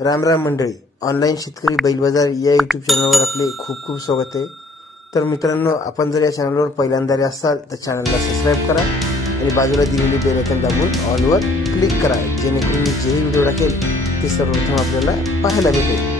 राम राम मंडळी, ऑनलाईन शेतकरी बैल बाजार या यूट्यूब चॅनलवर आपले खूप खूप स्वागत आहे। तर मित्रांनो, आपण जर या चॅनलवर पहिल्यांदा असाल तर चॅनलला सबस्क्राइब करा आणि बाजूला दिलेली बेल आयकॉन दाबून ऑल वर क्लिक करा, जेणेकरून मी जे व्हिडिओ टाकेल ते सर्वप्रथम आपल्याला पाहायला भेटेल।